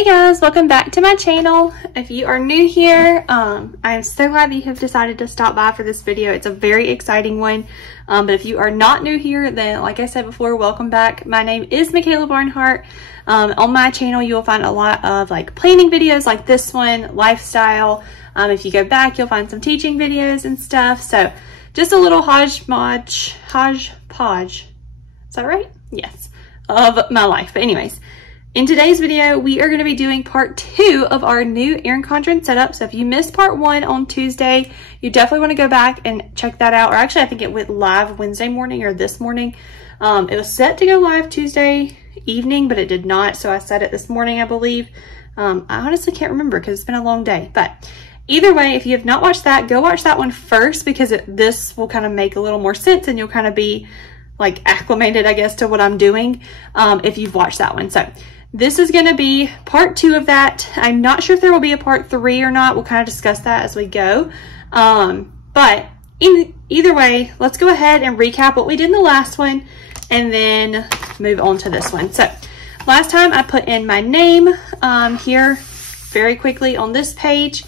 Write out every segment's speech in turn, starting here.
Hey guys, welcome back to my channel. If you are new here, I'm so glad that you have decided to stop by for this video. It's a very exciting one. But if you are not new here, then like I said before, welcome back. My name is Michaela Barnhart. On my channel, you will find a lot of like planning videos like this one, lifestyle. If you go back, you'll find some teaching videos and stuff. So just a little hodgepodge. Is that right? Yes, of my life. But anyways, in today's video, we are going to be doing part 2 of our new Erin Condren setup. So if you missed part 1 on Tuesday, you definitely want to go back and check that out. Or actually, I think it went live Wednesday morning or this morning. It was set to go live Tuesday evening, but it did not. So I set it this morning, I believe. I honestly can't remember because it's been a long day. But either way, if you have not watched that, go watch that one first because this will kind of make a little more sense and you'll kind of be like acclimated, I guess, to what I'm doing if you've watched that one. So this is going to be part 2 of that. I'm not sure if there will be a part 3 or not. We'll kind of discuss that as we go. But either way, let's go ahead and recap what we did in the last one and then move on to this one. So last time I put in my name here very quickly on this page.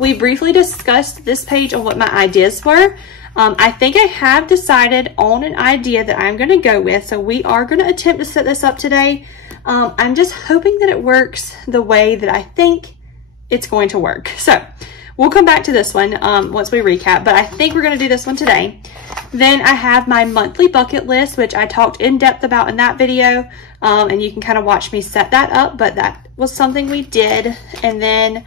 We briefly discussed this page on what my ideas were. I think I have decided on an idea that I'm going to go with. So we are going to attempt to set this up today. I'm just hoping that it works the way that I think it's going to work. So we'll come back to this one once we recap, but I think we're going to do this one today. Then I have my monthly bucket list, which I talked in depth about in that video, and you can kind of watch me set that up, but that was something we did. And then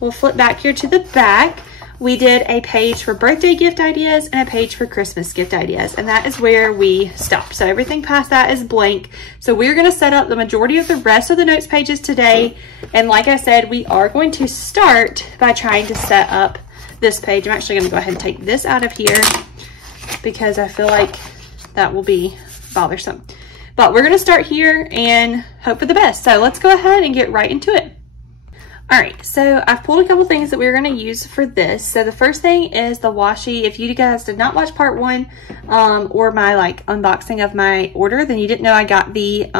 we'll flip back here to the back. We did a page for birthday gift ideas and a page for Christmas gift ideas, and that is where we stopped. So everything past that is blank. So we're going to set up the majority of the rest of the notes pages today. And like I said, we are going to start by trying to set up this page. I'm actually going to go ahead and take this out of here because I feel like that will be bothersome. But we're going to start here and hope for the best. So let's go ahead and get right into it. All right, so I've pulled a couple things that we're going to use for this. So the first thing is the washi. If you guys did not watch part 1 or my like unboxing of my order, then you didn't know I got the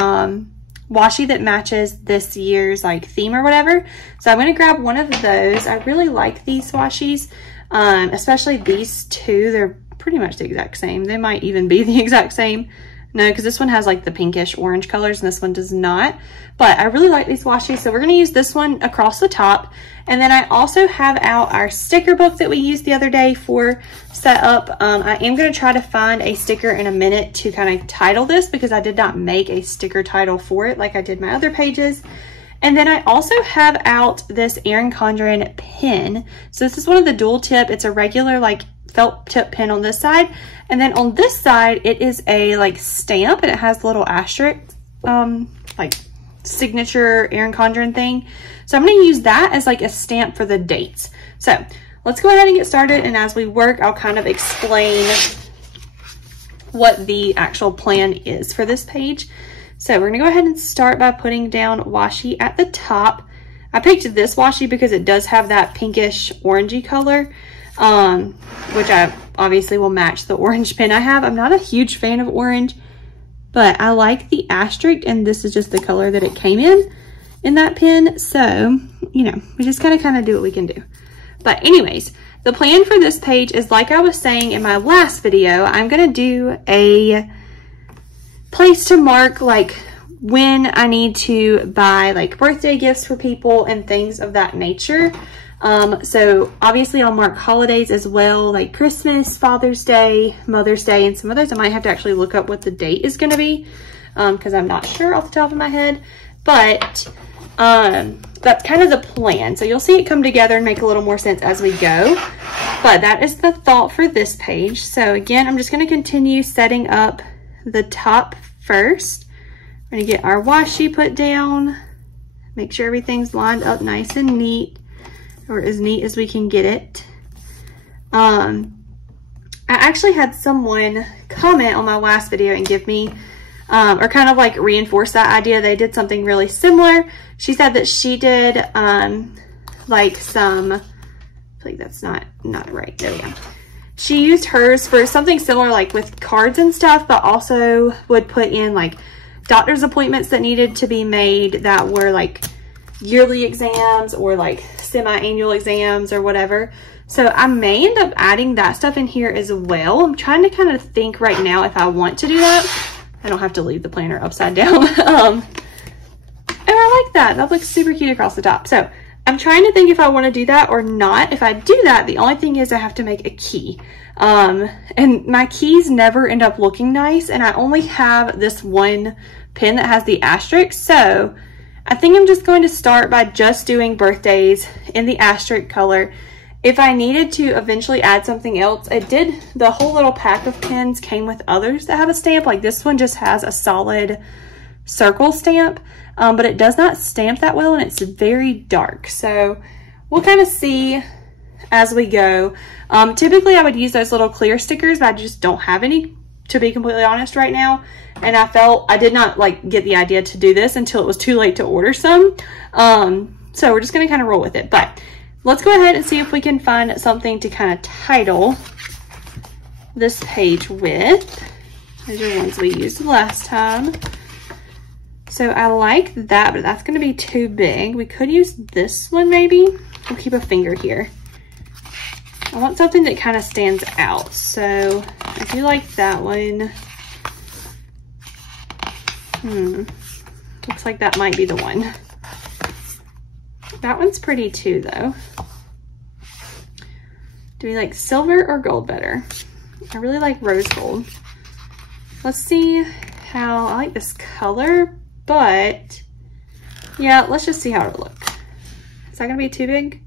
washi that matches this year's like theme or whatever. So I'm going to grab one of those. I really like these washis, especially these two. They're pretty much the exact same. They might even be the exact same. No, because this one has like the pinkish orange colors and this one does not. But I really like these washi, so we're going to use this one across the top. And then I also have out our sticker book that we used the other day for setup. I am going to try to find a sticker in a minute to kind of title this because I did not make a sticker title for it like I did my other pages. And then I also have out this Erin Condren pin. So this is one of the dual tip. It's a regular like felt tip pin on this side, and then on this side it is a like stamp and it has the little asterisk like signature Erin Condren thing. So I'm going to use that as like a stamp for the dates. So let's go ahead and get started, and as we work I'll kind of explain what the actual plan is for this page. So we're going to go ahead and start by putting down washi at the top. I picked this washi because it does have that pinkish orangey color, which I obviously will match the orange pin I have. I'm not a huge fan of orange, but I like the asterisk, and this is just the color that it came in that pin. So, you know, we just gotta kind of do what we can do. But anyways, the plan for this page is like I was saying in my last video, I'm gonna do a place to mark like when I need to buy like birthday gifts for people and things of that nature. So obviously I'll mark holidays as well, like Christmas, Father's Day, Mother's Day, and some others. I might have to actually look up what the date is going to be because I'm not sure off the top of my head, but that's kind of the plan. So you'll see it come together and make a little more sense as we go, but that is the thought for this page. So again, I'm just going to continue setting up the top first. We're going to get our washi put down, make sure everything's lined up nice and neat, or as neat as we can get it. I actually had someone comment on my last video and give me, or kind of like reinforce that idea. They did something really similar. She said that she did like some, like that's not right, there we go. She used hers for something similar like with cards and stuff, but also would put in like doctor's appointments that needed to be made that were like yearly exams or like semi-annual exams or whatever. So I may end up adding that stuff in here as well. I'm trying to kind of think right now if I want to do that. I don't have to leave the planner upside down. And I like that. That looks super cute across the top. So I'm trying to think if I want to do that or not. If I do that, the only thing is I have to make a key. And my keys never end up looking nice. And I only have this one pin that has the asterisk. So I think I'm just going to start by just doing birthdays in the asterisk color. If I needed to eventually add something else, the whole little pack of pins came with others that have a stamp. Like this one just has a solid circle stamp, but it does not stamp that well and it's very dark. So we'll kind of see as we go. Typically I would use those little clear stickers, but I just don't have any, to be completely honest right now. And I felt I did not like get the idea to do this until it was too late to order some. So we're just gonna kind of roll with it. But let's go ahead and see if we can find something to kind of title this page with. These are ones we used last time. So I like that, but that's gonna be too big. We could use this one maybe. We'll keep a finger here. I want something that kind of stands out. So I do like that one. Looks like that might be the one. That one's pretty too though. Do we like silver or gold better? I really like rose gold. Let's see how, I like this color, but yeah, let's just see how it'll look. Is that gonna be too big?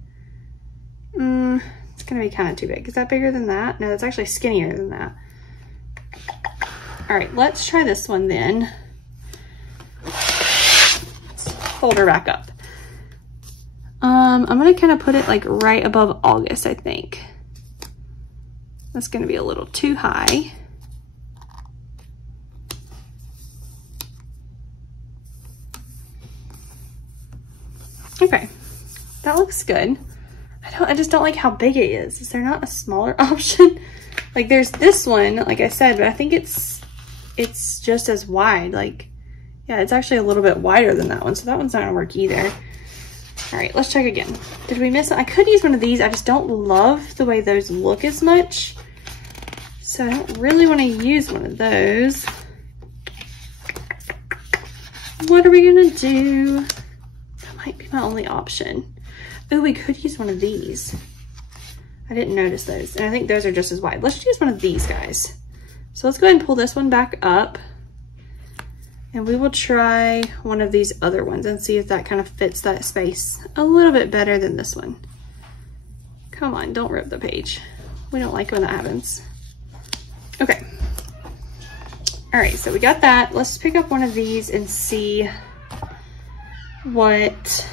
It's gonna be kind of too big. Is that bigger than that? No, it's actually skinnier than that. All right, let's try this one then. Let's fold her back up. I'm gonna kind of put it like right above August, I think. That's gonna be a little too high. Okay, that looks good. I just don't like how big it is. Is there not a smaller option? Like there's this one, like I said, but I think it's just as wide. Like, yeah, it's actually a little bit wider than that one, so that one's not gonna work either. All right, let's check again. Did we miss it? I could use one of these. I just don't love the way those look as much. So I don't really want to use one of those. What are we gonna do? That might be my only option. Oh, we could use one of these. I didn't notice those. And I think those are just as wide. Let's use one of these guys. So let's go ahead and pull this one back up. And we will try one of these other ones and see if that kind of fits that space a little bit better than this one. Come on, don't rip the page. We don't like when that happens. Okay. All right, so we got that. Let's pick up one of these and see what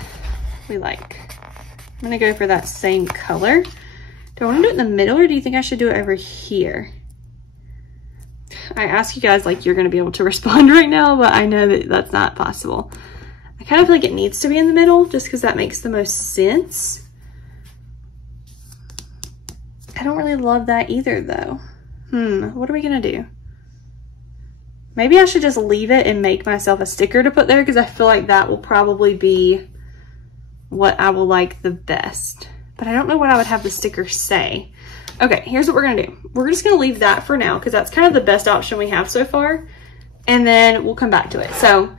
we like. I'm gonna go for that same color. Do I wanna do it in the middle or do you think I should do it over here? I ask you guys like you're gonna be able to respond right now, but I know that that's not possible. I kind of feel like it needs to be in the middle just because that makes the most sense. I don't really love that either though. What are we gonna do? Maybe I should just leave it and make myself a sticker to put there because I feel like that will probably be what I will like the best. But I don't know what I would have the sticker say. Okay, here's what we're gonna do. We're just gonna leave that for now because that's kind of the best option we have so far. And then we'll come back to it. So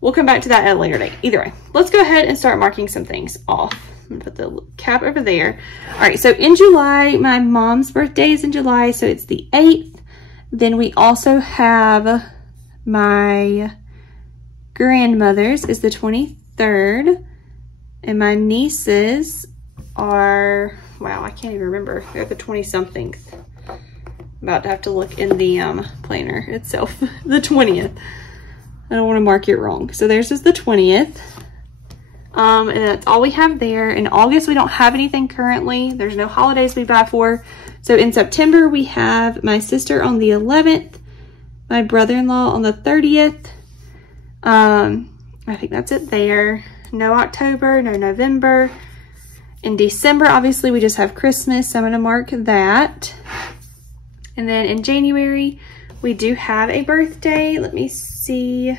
we'll come back to that at a later date. Either way, let's go ahead and start marking some things off. I'm gonna put the cap over there. All right, so in July, my mom's birthday is in July, so it's the 8th. Then we also have my grandmother's is the 23rd. And my nieces are, wow, I can't even remember. They're the 20-something. About to have to look in the planner itself. The 20th. I don't want to mark it wrong. So theirs is the 20th. And that's all we have there. In August, we don't have anything currently. There's no holidays we buy for. So in September, we have my sister on the 11th, my brother-in-law on the 30th. I think that's it there. No October, no November. In December, obviously, we just have Christmas, so I'm gonna mark that. And then in January, we do have a birthday. Let me see.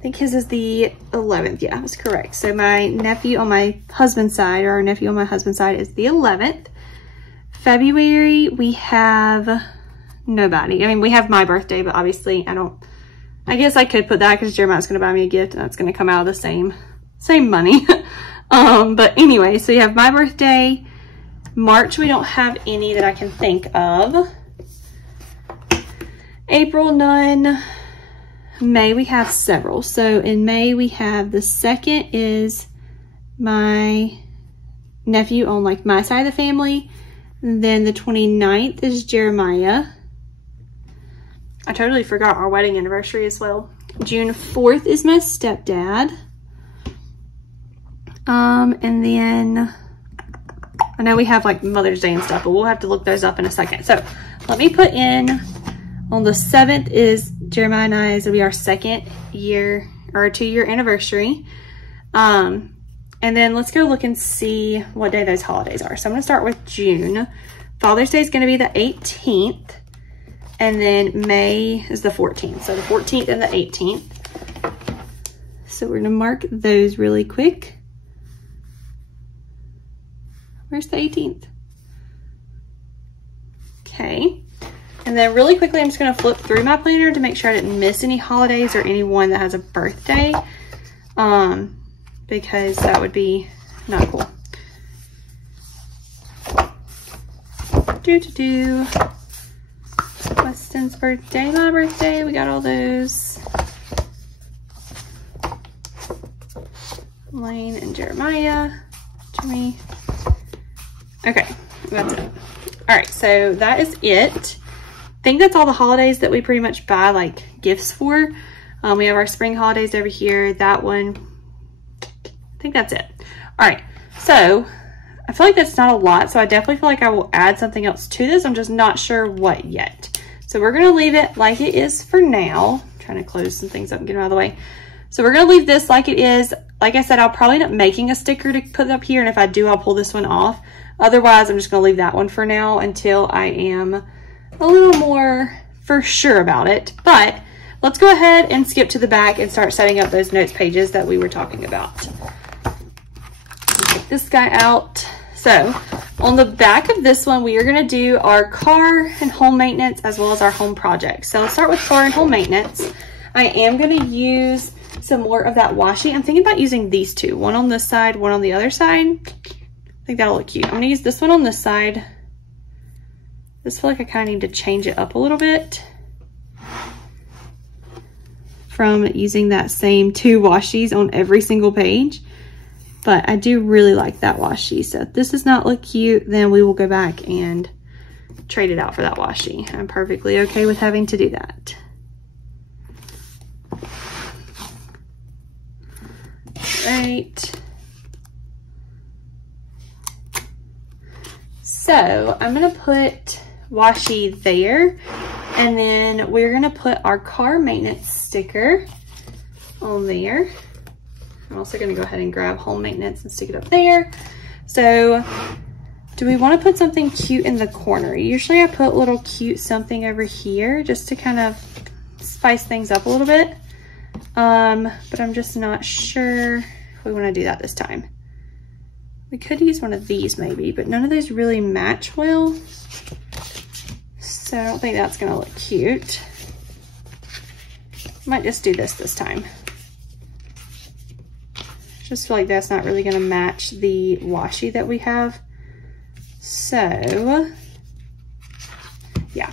I think his is the 11th. Yeah, that's correct. So my nephew on my husband's side, or our nephew on my husband's side, is the 11th. February, we have nobody. I mean, we have my birthday, but obviously I guess I could put that because Jeremiah's going to buy me a gift and that's going to come out of the same money. But anyway, so you have my birthday. March, we don't have any that I can think of. April, none. May, we have several. So in May, we have the 2nd is my nephew on like my side of the family. And then the 29th is Jeremiah. I totally forgot our wedding anniversary as well. June 4th is my stepdad. And then I know we have like Mother's Day and stuff, but we'll have to look those up in a second. So let me put in on the 7th is Jeremiah and I, it'll be our 2nd year or 2-year anniversary. And then let's go look and see what day those holidays are. So I'm gonna start with June. Father's Day is gonna be the 18th. And then May is the 14th. So the 14th and the 18th. So we're gonna mark those really quick. Where's the 18th? Okay. And then really quickly, I'm just gonna flip through my planner to make sure I didn't miss any holidays or anyone that has a birthday. Because that would be not cool. Weston's birthday, my birthday, we got all those. Lane and Jeremiah, Jimmy. Okay, that's it. All right, so that is it. I think that's all the holidays that we pretty much buy like gifts for. We have our spring holidays over here, that one. I think that's it. All right, so I feel like that's not a lot, so I definitely feel like I will add something else to this. I'm just not sure what yet. So we're gonna leave it like it is for now. I'm trying to close some things up and get them out of the way. So we're gonna leave this like it is. Like I said, I'll probably end up making a sticker to put up here, and if I do, I'll pull this one off. Otherwise, I'm just gonna leave that one for now until I am a little more for sure about it. But let's go ahead and skip to the back and start setting up those notes pages that we were talking about. Take this guy out. So on the back of this one, we are gonna do our car and home maintenance as well as our home projects. So let's start with car and home maintenance. I am gonna use some more of that washi. I'm thinking about using these two, one on this side, one on the other side. I think that'll look cute. I'm gonna use this one on this side. This feel like I kind of need to change it up a little bit from using that same 2 washis on every single page. But I do really like that washi. So if this does not look cute, then we will go back and trade it out for that washi. I'm perfectly okay with having to do that. Right. So I'm gonna put washi there, and then we're gonna put our car maintenance sticker on there. I'm also gonna go ahead and grab home maintenance and stick it up there. So do we wanna put something cute in the corner? Usually I put a little cute something over here just to kind of spice things up a little bit. But I'm just not sure if we wanna do that this time. We could use one of these maybe, but none of those really match well. So I don't think that's gonna look cute. Might just do this time. Just feel like that's not really gonna match the washi that we have. So yeah,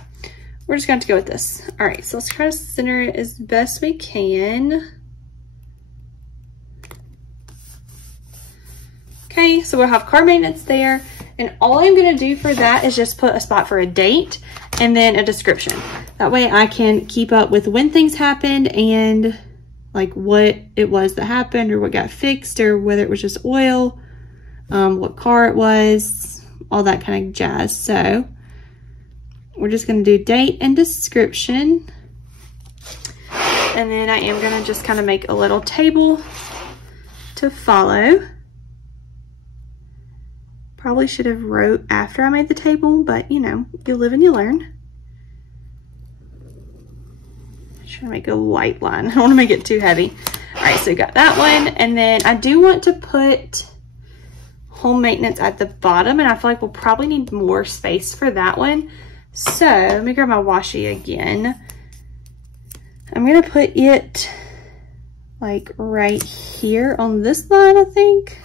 we're just going to go with this. All right, so let's try to center it as best we can. Okay, so we'll have car maintenance there, and all I'm gonna do for that is just put a spot for a date and then a description. That way I can keep up with when things happened and like what it was that happened or what got fixed or whether it was just oil, what car it was, all that kind of jazz. So we're just gonna do date and description. And then I am gonna just kind of make a little table to follow. Probably should have wrote after I made the table, but you know, you live and you learn. Trying to make a light line. I don't want to make it too heavy. All right, so we got that one. And then I do want to put home maintenance at the bottom, and I feel like we'll probably need more space for that one. So let me grab my washi again. I'm gonna put it like right here on this line, I think.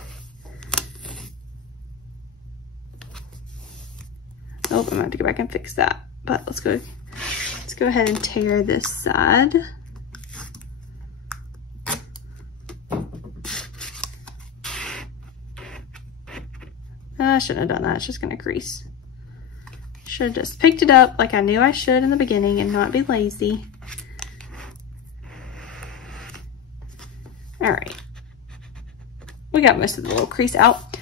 Oh, I'm gonna have to go back and fix that. But let's go ahead and tear this side. I shouldn't have done that. It's just gonna crease. Should have just picked it up like I knew I should in the beginning and not be lazy. All right. We got most of the little crease out.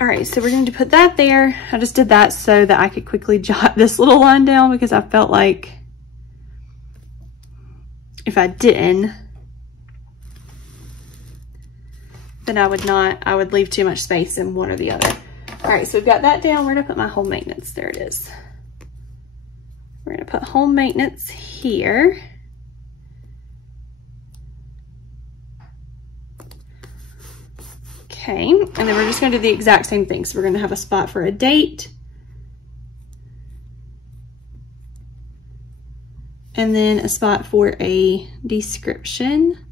All right, so we're going to put that there. I just did that so that I could quickly jot this little line down because I felt like if I didn't, then I would leave too much space in one or the other. All right, so we've got that down. Where did I put my home maintenance? There it is. We're gonna put home maintenance here. Okay, and then we're just gonna do the exact same thing. So we're gonna have a spot for a date. And then a spot for a description.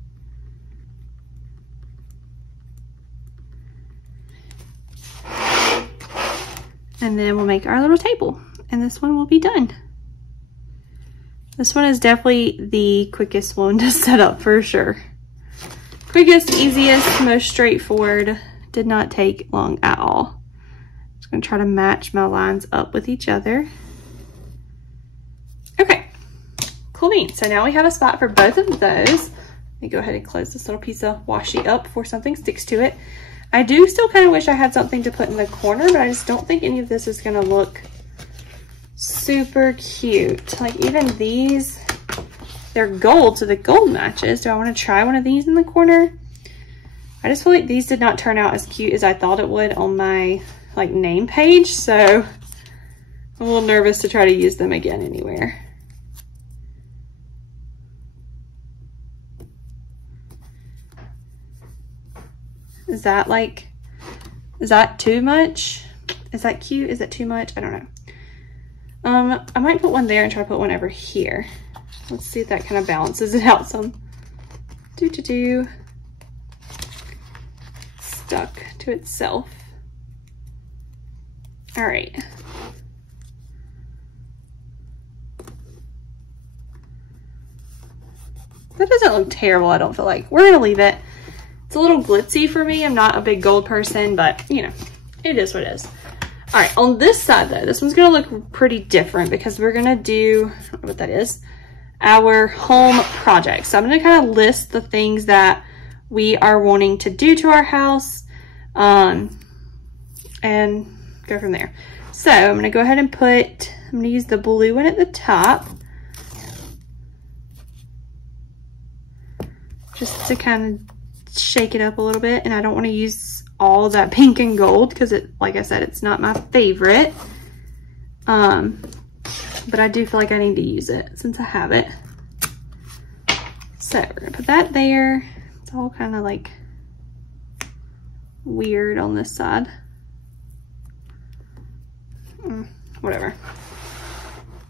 And then we'll make our little table, and this one will be done. This one is definitely the quickest one to set up for sure. Quickest, easiest, most straightforward. Did not take long at all. Just gonna try to match my lines up with each other. Okay, cool beans. So now we have a spot for both of those. Let me go ahead and close this little piece of washi up before something sticks to it. I do still kind of wish I had something to put in the corner, but I just don't think any of this is gonna look super cute. Like even these, they're gold, so the gold matches. Do I want to try one of these in the corner? I just feel like these did not turn out as cute as I thought it would on my like name page, so I'm a little nervous to try to use them again anywhere. Is that too much? Is that cute? Is that too much? I don't know. I might put one there and try to put one over here. Let's see if that kind of balances it out some. Stuck to itself. All right. That doesn't look terrible, I don't feel like. We're gonna leave it. It's a little glitzy for me. I'm not a big gold person, but you know, it is what it is. All right, on this side though, this one's gonna look pretty different because we're gonna do, I don't know what that is, our home project. So I'm gonna kind of list the things that we are wanting to do to our house and go from there. So I'm gonna go ahead and I'm gonna use the blue one at the top. Just to kind of shake it up a little bit, and I don't want to use all that pink and gold because like I said, it's not my favorite. But I do feel like I need to use it since I have it. So we're gonna put that there. It's all kind of like weird on this side. Whatever.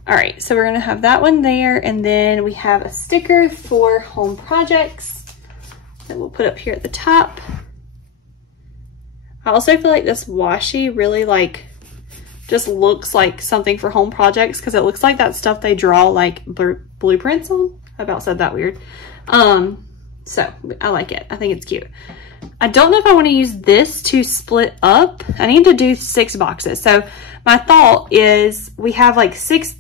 All right, so we're gonna have that one there, and then we have a sticker for home projects that we'll put up here at the top. I also feel like this washi really like just looks like something for home projects because it looks like that stuff they draw like blueprints on. I about said that weird. So I like it. I think it's cute. I don't know if I want to use this to split up. I need to do 6 boxes. So my thought is we have like 6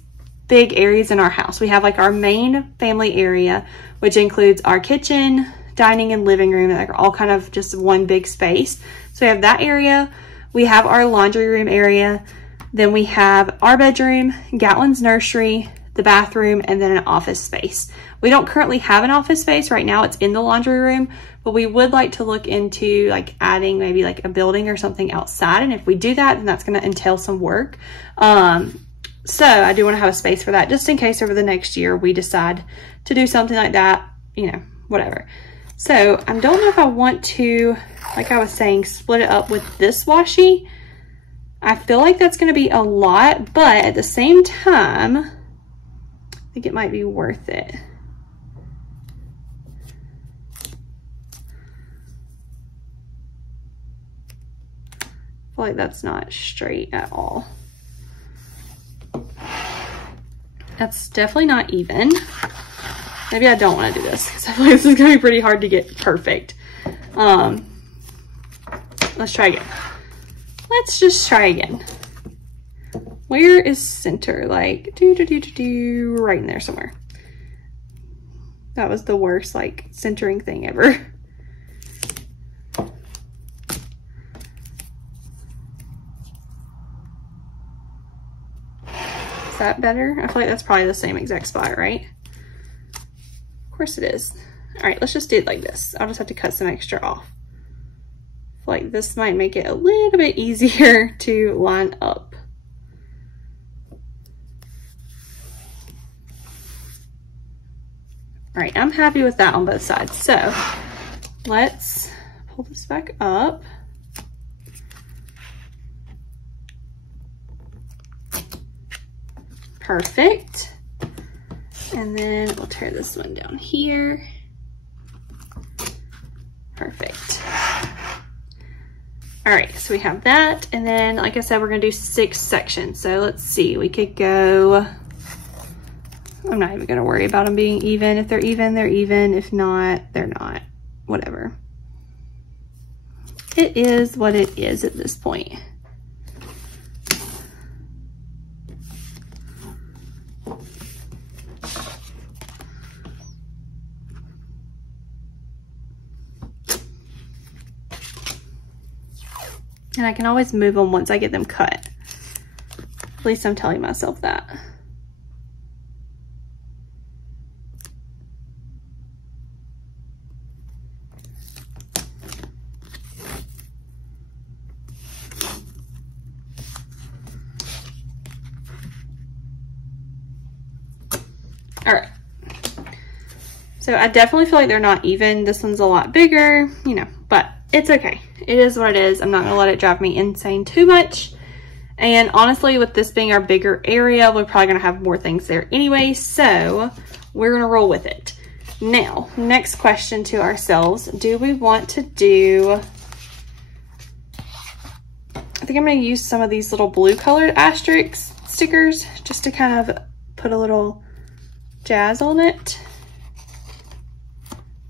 big areas in our house. We have like our main family area, which includes our kitchen, dining, and living room. They're all kind of just one big space. So we have that area. We have our laundry room area. Then we have our bedroom, Gatlin's nursery, the bathroom, and then an office space. We don't currently have an office space. Right now it's in the laundry room, but we would like to look into like adding maybe like a building or something outside. And if we do that, then that's gonna entail some work. So I do wanna have a space for that just in case over the next year we decide to do something like that, you know, whatever. So I don't know if I want to, like I was saying, split it up with this washi. I feel like that's going to be a lot, but at the same time, I think it might be worth it. I feel like that's not straight at all. That's definitely not even. Maybe I don't want to do this because I feel like this is going to be pretty hard to get perfect. Let's try again. Let's just try again. Where is center? Like, right in there somewhere. That was the worst, like, centering thing ever. Is that better? I feel like that's probably the same exact spot, right? Of course it is. All right, let's just do it like this. I'll just have to cut some extra off. I feel like this might make it a little bit easier to line up. All right, I'm happy with that on both sides. So let's pull this back up. Perfect. And then we'll tear this one down here. Perfect. All right, so we have that. And then, like I said, we're gonna do 6 sections. So let's see, we could go, I'm not even gonna worry about them being even. If they're even, they're even. If not, they're not. Whatever. It is what it is at this point. And I can always move them once I get them cut. At least I'm telling myself that. All right. So I definitely feel like they're not even. This one's a lot bigger, you know, but it's okay. It is what it is. I'm not gonna let it drive me insane too much. And honestly, with this being our bigger area, we're probably gonna have more things there anyway, so we're gonna roll with it. Now, next question to ourselves, do we want to do, I think I'm gonna use some of these little blue colored asterisk stickers just to kind of put a little jazz on it.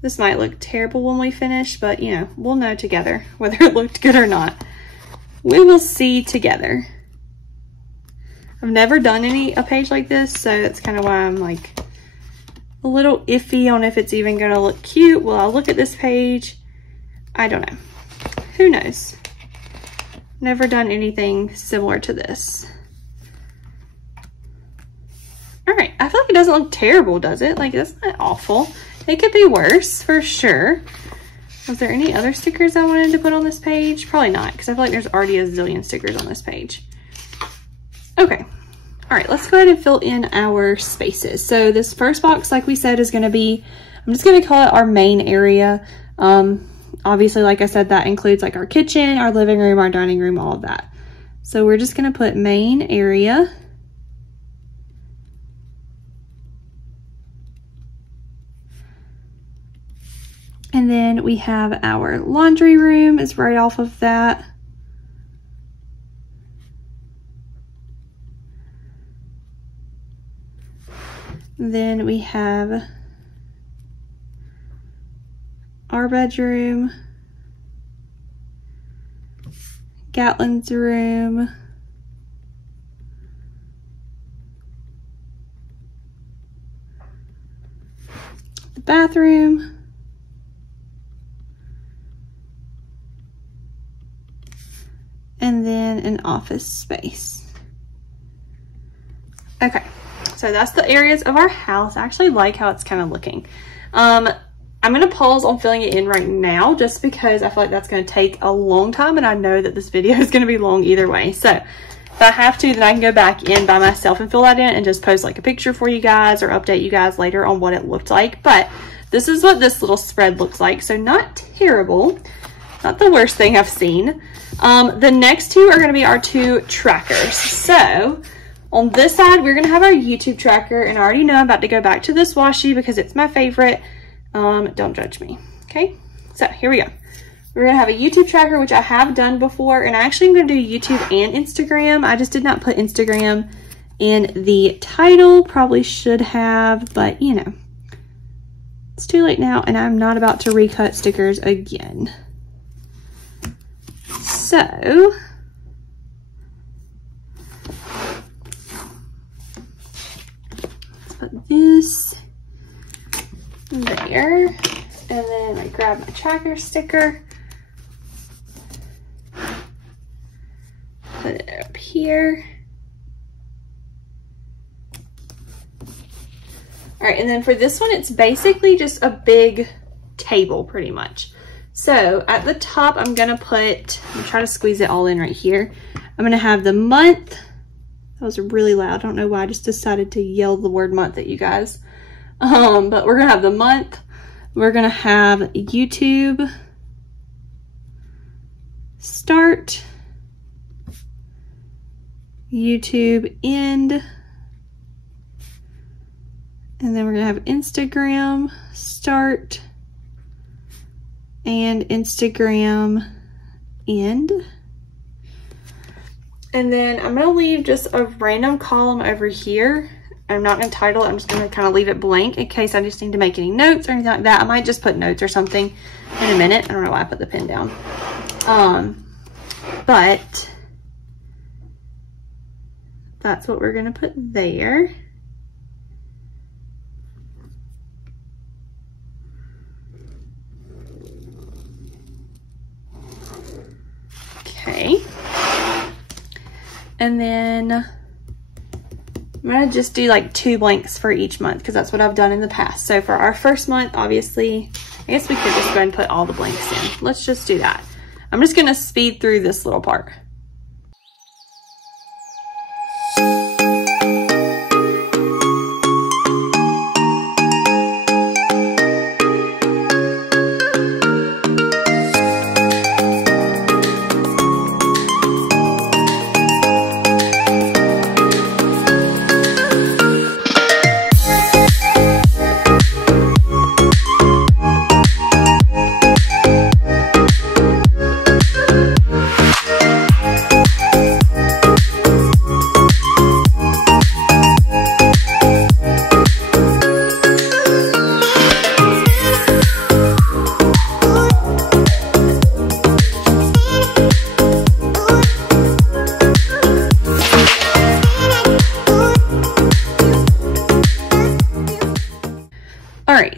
This might look terrible when we finish, but you know, we'll know together whether it looked good or not. We will see together. I've never done a page like this, so that's kind of why I'm like a little iffy on if it's even gonna look cute. Will I look at this page? I don't know. Who knows? Never done anything similar to this. All right, I feel like it doesn't look terrible, does it? Like, that's not awful. It could be worse, for sure. Was there any other stickers I wanted to put on this page? Probably not, because I feel like there's already a zillion stickers on this page. Okay. All right, let's go ahead and fill in our spaces. So this first box, like we said, is gonna be, I'm just gonna call it our main area. Obviously, like I said, that includes like our kitchen, our living room, our dining room, all of that. So we're just gonna put main area. And then we have our laundry room is right off of that. Then we have our bedroom, Gatlin's room, the bathroom, and then an office space. Okay, so that's the areas of our house. I actually like how it's kind of looking. I'm gonna pause on filling it in right now just because I feel like that's gonna take a long time and I know that this video is gonna be long either way. So If I have to, then I can go back in by myself and fill that in and just post like a picture for you guys or update you guys later on what it looked like. But this is what this little spread looks like. So not terrible, not the worst thing I've seen. The next two are going to be our two trackers. So on this side, we're going to have our YouTube tracker, and I already know I'm about to go back to this washi because it's my favorite. Don't judge me. Okay. So here we go. We're going to have a YouTube tracker, which I have done before, and I actually am going to do YouTube and Instagram. I just did not put Instagram in the title. Probably should have, but you know, it's too late now, and I'm not about to recut stickers again. So let's put this there, and then I grab my tracker sticker, put it up here. All right, and then for this one, it's basically just a big table pretty much. So at the top, I'm gonna try to squeeze it all in right here. I'm gonna have the month. That was really loud. I don't know why I just decided to yell the word month at you guys. But we're gonna have the month. We're gonna have YouTube start, YouTube end, and then we're gonna have Instagram start and Instagram end. And then I'm gonna leave just a random column over here. I'm not gonna title it, I'm just gonna kind of leave it blank in case I just need to make any notes or anything like that. I might just put notes or something in a minute. I don't know why I put the pen down. But that's what we're gonna put there. Okay. And then I'm gonna just do like 2 blanks for each month because that's what I've done in the past. So for our first month, obviously, I guess we could just go ahead and put all the blanks in. Let's just do that. I'm just gonna speed through this little part.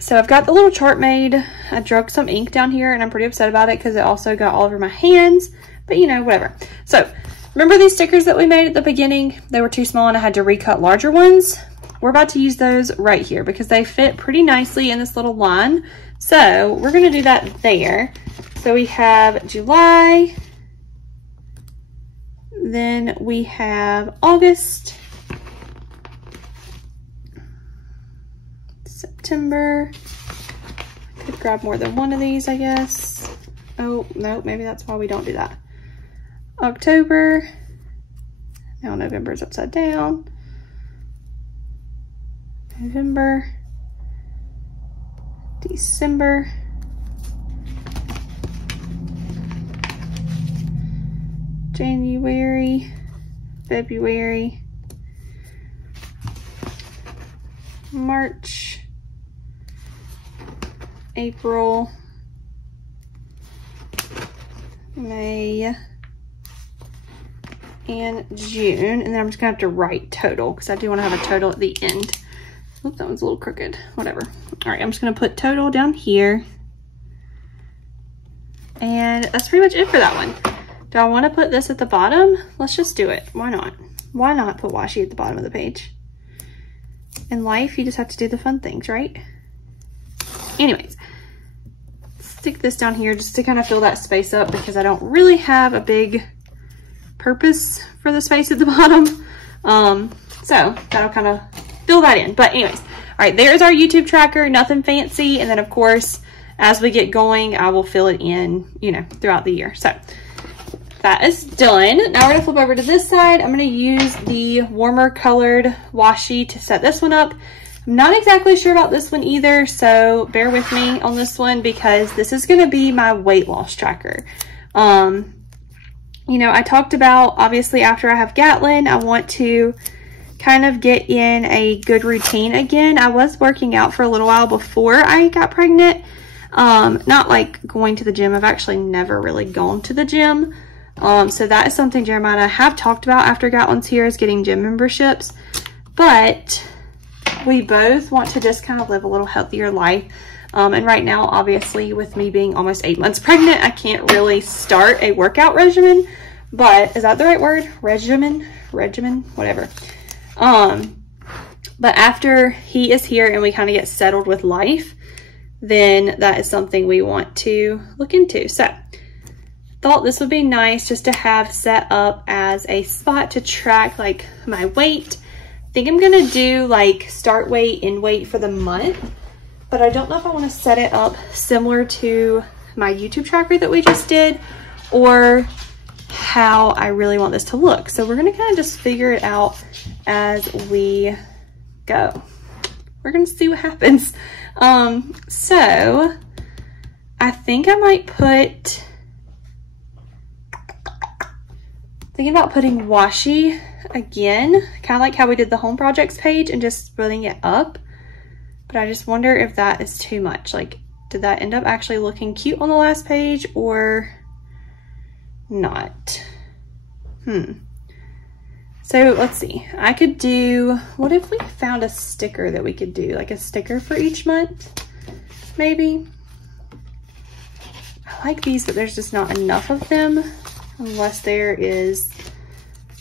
So I've got the little chart made. I drug some ink down here and I'm pretty upset about it because it also got all over my hands, but you know, whatever. So remember these stickers that we made at the beginning? They were too small and I had to recut larger ones. We're about to use those right here because they fit pretty nicely in this little line. So we're gonna do that there. So we have July, then we have August, September. I could grab more than one of these, I guess. Oh, no, maybe that's why we don't do that. October. Now November is upside down. November. December. January. February. March. April, May, and June. And then I'm just gonna have to write total because I do want to have a total at the end. Oop, that one's a little crooked, whatever. All right, I'm just gonna put total down here. And that's pretty much it for that one. Do I want to put this at the bottom? Let's just do it. Why not? Why not put washi at the bottom of the page? In life, you just have to do the fun things, right? Anyways, stick this down here just to kind of fill that space up because I don't really have a big purpose for the space at the bottom. So that'll kind of fill that in. But anyways, all right, there's our YouTube tracker, nothing fancy. And then of course, as we get going, I will fill it in, you know, throughout the year. So that is done. Now we're gonna flip over to this side. I'm gonna use the warmer colored washi to set this one up. I'm not exactly sure about this one either, so bear with me on this one because this is gonna be my weight loss tracker. You know, I talked about, obviously after I have Gatlin, I want to kind of get in a good routine again. I was working out for a little while before I got pregnant. Not like going to the gym. I've actually never really gone to the gym. So that is something Jeremiah and I have talked about after Gatlin's here, is getting gym memberships. But we both want to just kind of live a little healthier life. And right now, obviously, with me being almost 8 months pregnant, I can't really start a workout regimen. But is that the right word? Regimen, whatever. But after he is here and we kind of get settled with life, then that is something we want to look into. So thought this would be nice just to have set up as a spot to track like my weight. I think I'm gonna do like start weight, end weight for the month, but I don't know if I want to set it up similar to my YouTube tracker that we just did, or how I really want this to look. So we're gonna kind of just figure it out as we go. We're gonna see what happens. So I think I might put, thinking about putting washi again, kind of like how we did the home projects page and just splitting it up. But I just wonder if that is too much. Like, did that end up actually looking cute on the last page or not? So let's see, I could do, what if we found a sticker that we could do, like a sticker for each month, maybe? I like these, but there's just not enough of them unless there is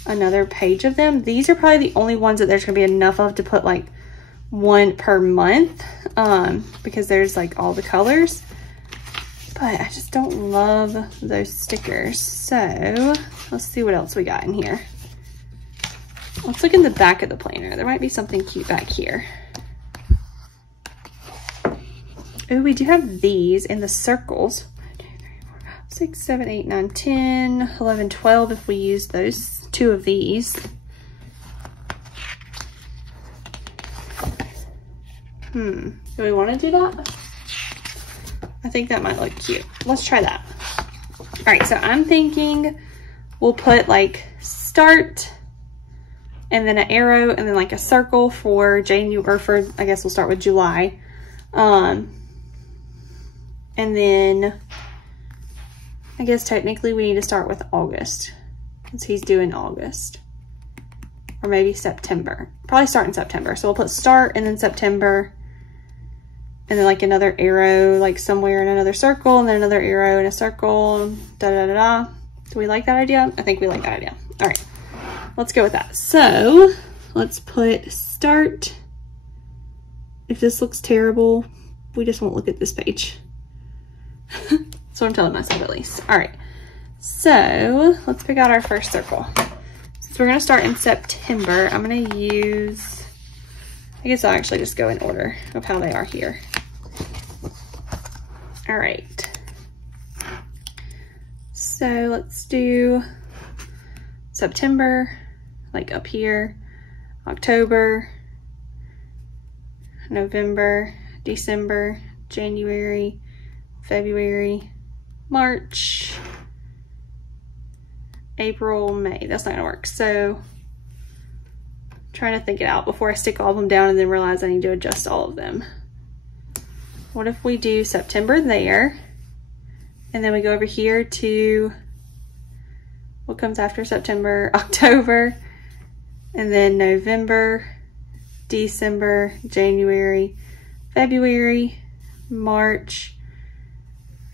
another page of them. These are probably the only ones that there's gonna be enough of to put like one per month, because there's like all the colors. But I just don't love those stickers. So let's see what else we got in here. Let's look in the back of the planner. There might be something cute back here. Oh, we do have these in the circles. 1, 2, 3, 4, 5, 6, 7, 8, 9, 10, 11, 12 if we use those, 2 of these. Do we want to do that? I think that might look cute. Let's try that. All right, so I'm thinking we'll put like start and then an arrow and then like a circle for January, or for, I guess we'll start with July. And then I guess technically we need to start with August since he's due in August, or maybe September. Probably start in September. So we'll put start and then September, and then like another arrow like somewhere in another circle, and then another arrow in a circle, da da da da. Do we like that idea? I think we like that idea. All right, let's go with that. So let's put start. If this looks terrible, we just won't look at this page. That's what I'm telling myself at least. All right, so let's pick out our first circle. Since we're gonna start in September, I'm gonna use, I guess I'll actually just go in order of how they are here. All right, so let's do September, like up here, October, November, December, January, February, March, April, May. That's not gonna work. So I'm trying to think it out before I stick all of them down and then realize I need to adjust all of them. What if we do September there, and then we go over here to what comes after September, October, and then November, December, January, February, March,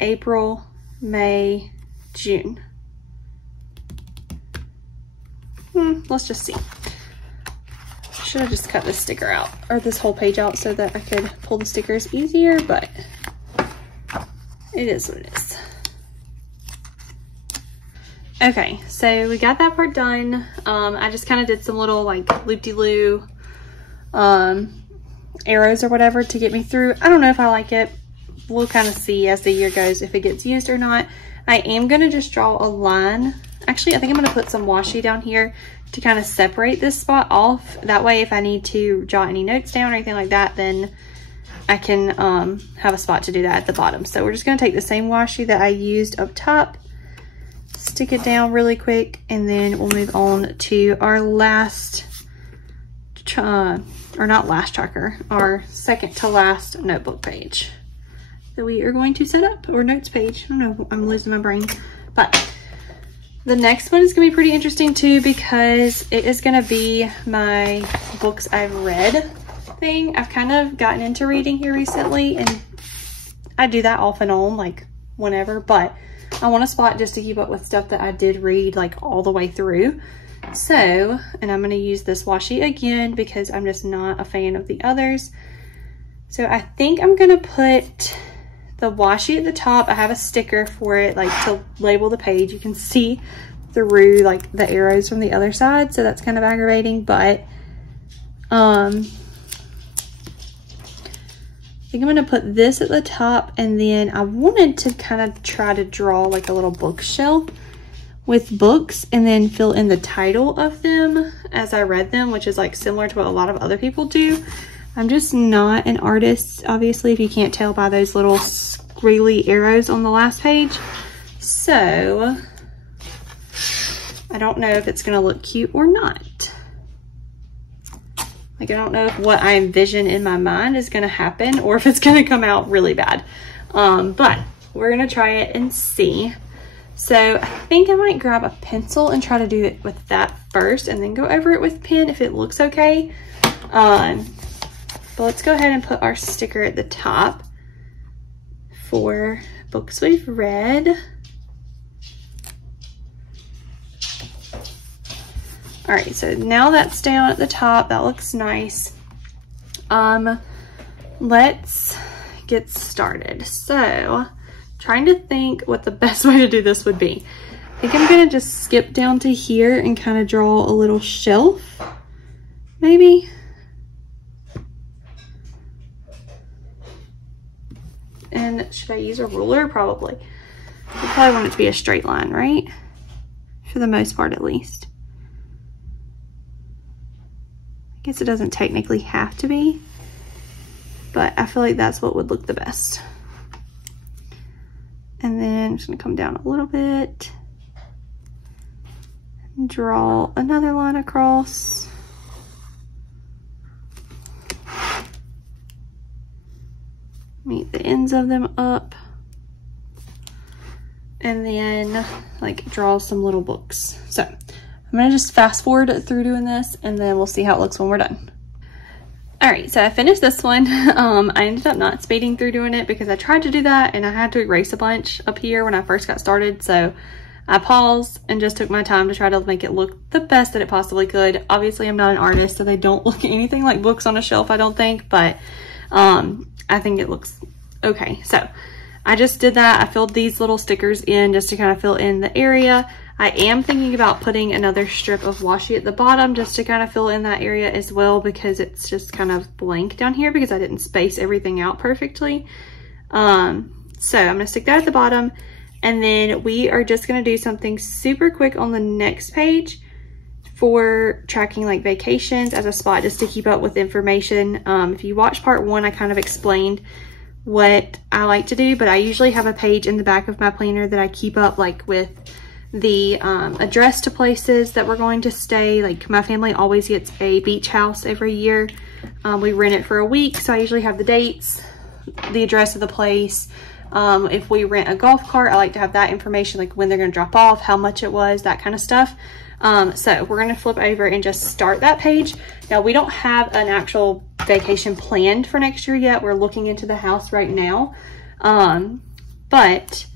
April, May, June. Let's just see. Should have just cut this sticker out, or this whole page out, so that I could pull the stickers easier, but it is what it is. Okay, so we got that part done. I just kind of did some little like loop-de-loo arrows or whatever to get me through. I don't know if I like it. We'll kind of see as the year goes if it gets used or not. I am going to just draw a line. Actually, I think I'm going to put some washi down here to kind of separate this spot off. That way, if I need to jot any notes down or anything like that, then I can have a spot to do that at the bottom. So we're just going to take the same washi that I used up top, stick it down really quick, and then we'll move on to our last, or not last tracker, our second to last notebook page that we are going to set up, or notes page. I don't know, I'm losing my brain. But the next one is gonna be pretty interesting too, because it is gonna be my books I've read thing. I've kind of gotten into reading here recently, and I do that off and on, like whenever, but I want a spot just to keep up with stuff that I did read like all the way through. So, and I'm gonna use this washi again because I'm just not a fan of the others. So I think I'm gonna put the washi at the top. I have a sticker for it, like to label the page. You can see through like the arrows from the other side, so that's kind of aggravating, but I think I'm gonna put this at the top, and then I wanted to kind of try to draw like a little bookshelf with books and then fill in the title of them as I read them, which is like similar to what a lot of other people do. I'm just not an artist, obviously, if you can't tell by those little squiggly arrows on the last page. So I don't know if it's gonna look cute or not. Like, I don't know if what I envision in my mind is gonna happen or if it's gonna come out really bad. But we're gonna try it and see. So I think I might grab a pencil and try to do it with that first and then go over it with pen if it looks okay. But let's go ahead and put our sticker at the top for books we've read. All right, so now that's down at the top, that looks nice. Let's get started. So, trying to think what the best way to do this would be. I think I'm gonna just skip down to here and kind of draw a little shelf, maybe. And should I use a ruler? Probably. I probably want it to be a straight line, right? For the most part, at least. I guess it doesn't technically have to be, but I feel like that's what would look the best. And then I'm just gonna come down a little bit and draw another line across. Meet the ends of them up, and then like draw some little books. So I'm gonna just fast forward through doing this, and then we'll see how it looks when we're done. All right, so I finished this one. I ended up not speeding through doing it because I tried to do that and I had to erase a bunch up here when I first got started. So I paused and just took my time to try to make it look the best that it possibly could. Obviously, I'm not an artist, so they don't look anything like books on a shelf, I don't think, but I think it looks okay. So I just did that. I filled these little stickers in just to kind of fill in the area. I am thinking about putting another strip of washi at the bottom just to kind of fill in that area as well, because it's just kind of blank down here because I didn't space everything out perfectly. So I'm gonna stick that at the bottom, and then we are just gonna do something super quick on the next page for tracking like vacations as a spot just to keep up with information. If you watch part one, I kind of explained what I like to do, but I usually have a page in the back of my planner that I keep up like with the address to places that we're going to stay. Like my family always gets a beach house every year. We rent it for a week, so I usually have the dates, the address of the place. If we rent a golf cart, I like to have that information, like when they're going to drop off, how much it was, that kind of stuff. So we're going to flip over and just start that page. Now, we don't have an actual vacation planned for next year yet. We're looking into the house right now. But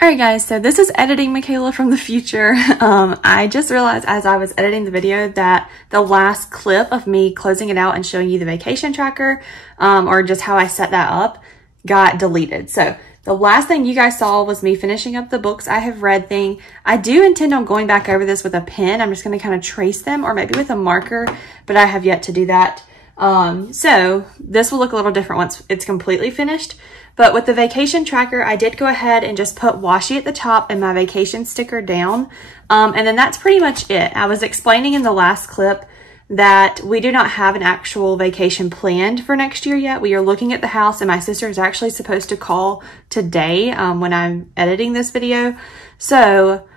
all right, guys, so this is editing Michaela from the future. I just realized as I was editing the video that the last clip of me closing it out and showing you the vacation tracker, or just how I set that up, got deleted. So the last thing you guys saw was me finishing up the books I have read thing. I do intend on going back over this with a pen. I'm just going to kind of trace them, or maybe with a marker, but I have yet to do that. So this will look a little different once it's completely finished. But with the vacation tracker, I did go ahead and just put washi at the top and my vacation sticker down. And then that's pretty much it. I was explaining in the last clip that we do not have an actual vacation planned for next year yet. We are looking at the house, and my sister is actually supposed to call today when I'm editing this video. So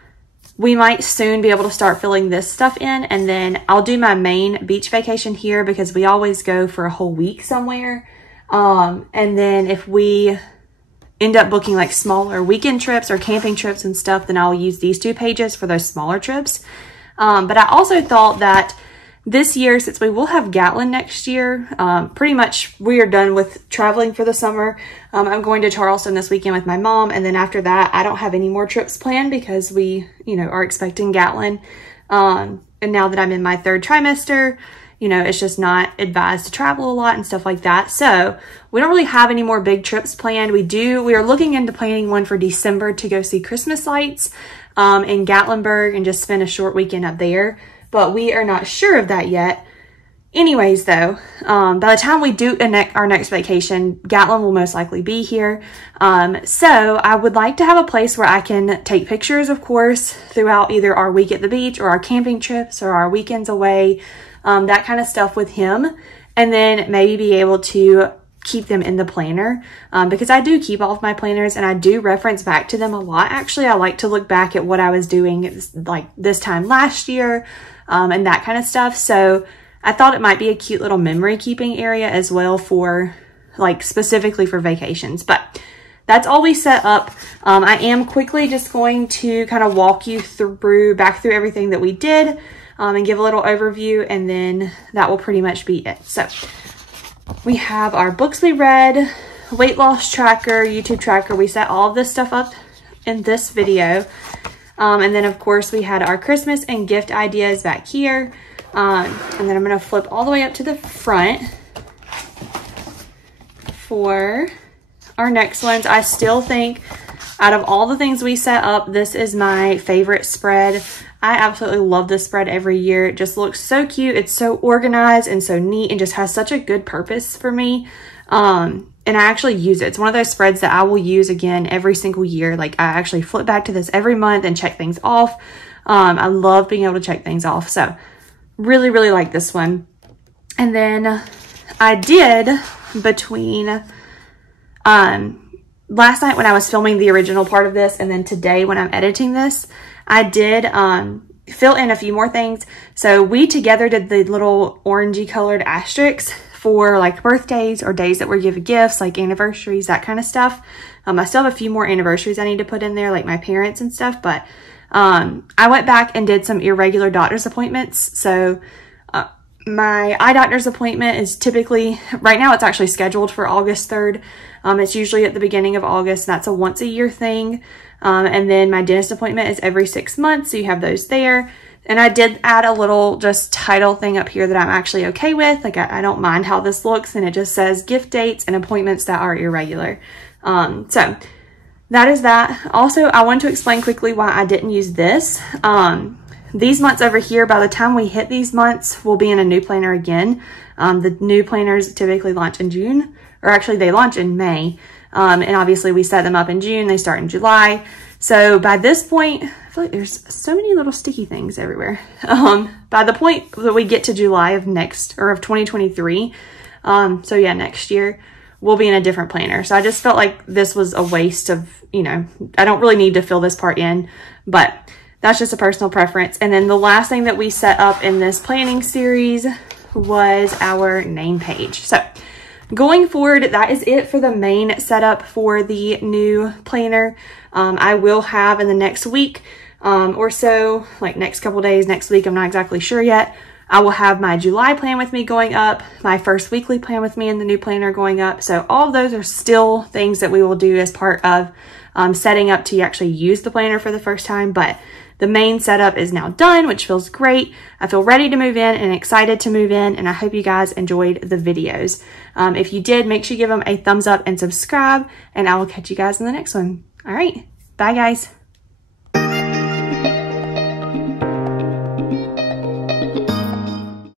we might soon be able to start filling this stuff in, and then I'll do my main beach vacation here because we always go for a whole week somewhere. And then if we end up booking like smaller weekend trips or camping trips and stuff, then I'll use these 2 pages for those smaller trips. But I also thought that this year, since we will have Gatlin next year, pretty much we are done with traveling for the summer. I'm going to Charleston this weekend with my mom, and then after that, I don't have any more trips planned because we, are expecting Gatlin. And now that I'm in my 3rd trimester, it's just not advised to travel a lot and stuff like that. So we don't really have any more big trips planned. We are looking into planning one for December to go see Christmas lights in Gatlinburg and just spend a short weekend up there. But we are not sure of that yet. Anyways, though, by the time we do our next vacation, Gatlin will most likely be here. So I would like to have a place where I can take pictures, of course, throughout either our week at the beach or our camping trips or our weekends away, that kind of stuff with him. And then maybe be able to keep them in the planner because I do keep all of my planners and I do reference back to them a lot. Actually, I like to look back at what I was doing like this time last year and that kind of stuff. So I thought it might be a cute little memory keeping area as well for like specifically for vacations. But that's all we set up. I am quickly just going to kind of walk you back through everything that we did and give a little overview, and then that will pretty much be it. So we have our books we read, weight loss tracker, YouTube tracker. We set all of this stuff up in this video. And then of course we had our Christmas and gift ideas back here. And then I'm going to flip all the way up to the front for our next ones. I still think out of all the things we set up, this is my favorite spread. I absolutely love this spread every year. It just looks so cute. It's so organized and so neat and just has such a good purpose for me. And I actually use it. It's one of those spreads that I will use again every single year. Like I actually flip back to this every month and check things off. I love being able to check things off. So really, really like this one. And then I did between last night when I was filming the original part of this and then today when I'm editing this, I did fill in a few more things. So we together did the little orangey colored asterisks for like birthdays or days that were given gifts, like anniversaries, that kind of stuff. I still have a few more anniversaries I need to put in there, like my parents and stuff, but I went back and did some irregular doctor's appointments. So my eye doctor's appointment is typically, right now it's actually scheduled for August 3rd. It's usually at the beginning of August. That's a once a year thing. And then my dentist appointment is every 6 months. So you have those there. And I did add a little just title thing up here that I'm actually okay with. Like I don't mind how this looks, and it just says gift dates and appointments that are irregular. So that is that. Also, I want to explain quickly why I didn't use this. These months over here, by the time we hit these months, we'll be in a new planner again. The new planners typically launch in June, or actually they launch in May. And obviously we set them up in June, they start in July. So by this point, I feel like there's so many little sticky things everywhere. By the point that we get to July of 2023, so yeah, next year, we'll be in a different planner. So I just felt like this was a waste of, I don't really need to fill this part in, but that's just a personal preference. And then the last thing that we set up in this planning series was our name page. So going forward, that is it for the main setup for the new planner. I will have in the next week or so, like next couple days, next week, I'm not exactly sure yet, I will have my July plan with me going up, my first weekly plan with me in the new planner going up. So all of those are still things that we will do as part of setting up to actually use the planner for the first time. But the main setup is now done, which feels great. I feel ready to move in and excited to move in, and I hope you guys enjoyed the videos. If you did, make sure you give them a thumbs up and subscribe, and I will catch you guys in the next one. All right, bye guys.